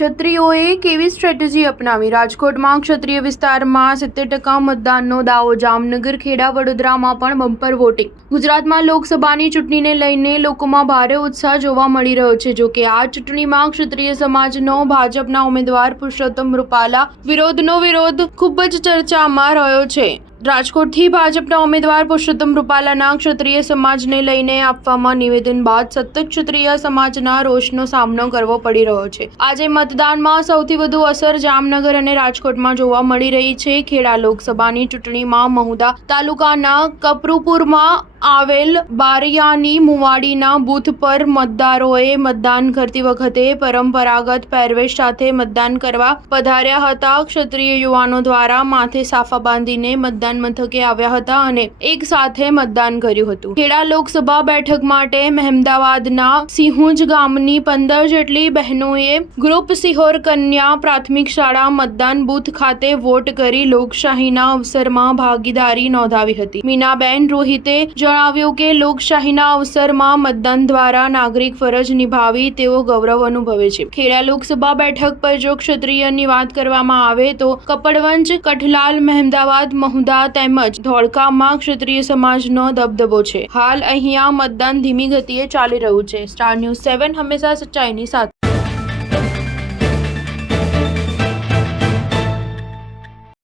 ક્ષત્રિયોએ કેવી સ્ટ્રેટેજી અપનાવી? રાજકોટમાં ક્ષત્રિય વિસ્તારમાં 70% મતદાનનો દાવો. જામનગર, ખેડા, વડોદરામાં પણ બમ્પર વોટિંગ. ગુજરાતમાં લોકસભાની ચૂંટણીને લઈને લોકોમાં ભારે ઉત્સાહ જોવા મળી રહ્યો છે. જોકે આ ચૂંટણીમાં ક્ષત્રિય સમાજનો ભાજપના ઉમેદવાર પુરુષોત્તમ રૂપાલા વિરોધનો વિરોધ ખૂબ જ ચર્ચામાં રહ્યો છે. રાજકોટથી ભાજપના ઉમેદવાર પુરુષોત્તમ રૂપાલાના ક્ષત્રિય સમાજને લઈને આપવામાં નિવેદન બાદ સતત ક્ષત્રિય સમાજના રોષનો સામનો કરવો પડી રહ્યો છે. આજે મતદાનમાં સૌથી વધુ અસર જામનગર અને રાજકોટમાં જોવા મળી રહી છે. ખેડા લોકસભાની ચૂંટણીમાં મહુધા તાલુકાના કપરુપુરમાં આવેલ બારિયાની મુવાડીના બૂથ પર મતદારોએ મતદાન કરતી વખતે પરંપરાગત પહેરવેશ સાથે મતદાન કરવા પધાર્યા હતા. ક્ષત્રિય યુવાનો દ્વારા માથે સાફા બાંધીને મતદાન મથકે આવ્યા હતા અને એક સાથે મતદાન કર્યું હતું. ખેડા લોકસભા બેઠક માટે મહેમદાવાદના સિંહુજ ગામની 15 જેટલી બહેનોએ ગ્રુપ સિહોર કન્યા પ્રાથમિક શાળા મતદાન બૂથ ખાતે વોટ કરી લોકશાહીના અવસરમાં ભાગીદારી નોંધાવી હતી. મીનાબેન રોહિતે જણાવ્યું કે લોકશાહીના અવસરમાં મતદાન દ્વારા નાગરિક ફરજ નિભાવી તેઓ ગૌરવ અનુભવે છે. ખેડા લોકસભા બેઠક પર જો ક્ષત્રિયની વાત કરવામાં આવે તો કપડવંજ, કઠલાલ, મહેમદાવાદ, મહુધા તેમજ ધોળકામાં ક્ષત્રિય સમાજનો દબદબો છે. હાલ અહીંયા મતદાન ધીમી ગતિએ ચાલી રહ્યું છે. સ્ટાર ન્યૂઝ 7 હંમેશા સચ્ચાઈની સાથે.